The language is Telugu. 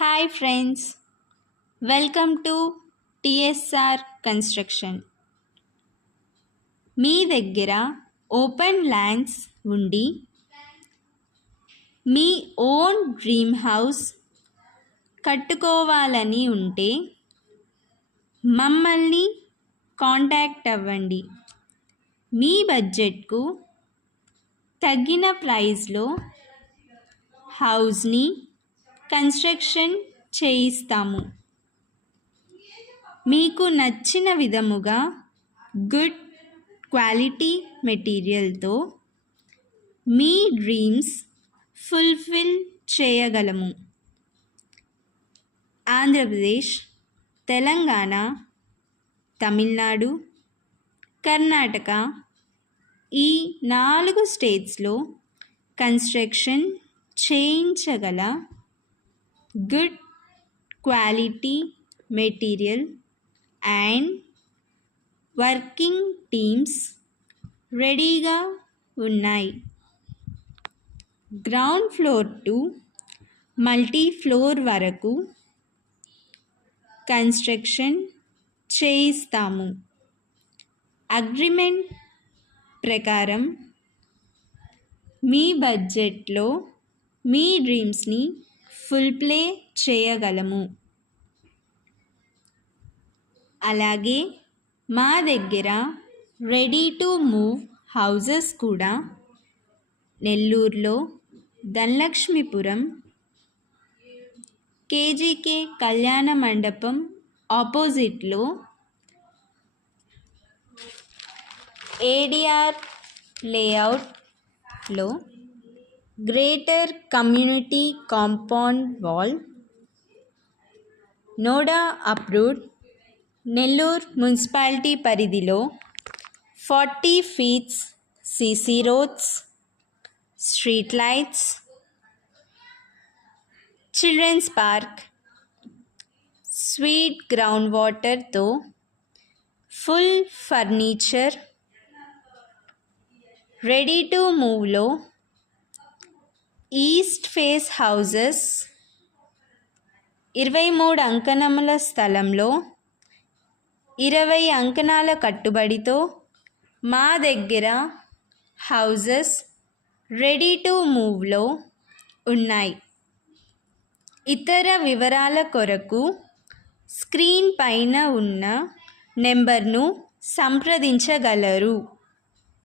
Hi friends, welcome to TSR construction. మీ దగ్గర ఓపెన్ ల్యాండ్స్ ఉండి మీ ఓన్ డ్రీమ్ హౌస్ కట్టుకోవాలని ఉంటే మమ్మల్ని కాంటాక్ట్ అవ్వండి. మీ బడ్జెట్కు తగ్గిన ప్రైస్లో హౌస్ని కన్స్ట్రక్షన్ చేయిస్తాము. మీకు నచ్చిన విధముగా గుడ్ క్వాలిటీ మెటీరియల్తో మీ డ్రీమ్స్ ఫుల్ఫిల్ చేయగలము. ఆంధ్రప్రదేశ్, తెలంగాణ, తమిళనాడు, కర్ణాటక ఈ 4 స్టేట్స్లో construction చేయించగల good quality material and working teams రెడీగా ఉన్నాయి. Ground floor to multi floor వరకు కన్స్ట్రక్షన్ చేయిస్తాము. అగ్రిమెంట్ ప్రకారం మీ బడ్జెట్లో మీ డ్రీమ్స్ని ఫుల్ ప్లే చేయగలము. అలాగే మా దగ్గర రెడీ టు మూవ్ హౌజెస్ కూడా నెల్లూరులో ధనలక్ష్మీపురం కేజీకే కళ్యాణ మండపం ఆపోజిట్లో ఏడిఆర్ లేఅవుట్లో greater community compound wall, NUDA approved, Nellore municipality పరిధిలో 40 feet CC roads, street lights, children's park, sweet ground వాటర్తో ఫుల్ ఫర్నిచర్, రెడీ టు మూవ్లో ఈస్ట్ ఫేస్ హౌజెస్, 23 అంకణముల స్థలంలో 20 అంకణాల కట్టుబడితో మా దగ్గర హౌజెస్ రెడీ టు మూవ్లో ఉన్నాయి. ఇతర వివరాల కొరకు స్క్రీన్ పైన ఉన్న నెంబర్ను సంప్రదించగలరు.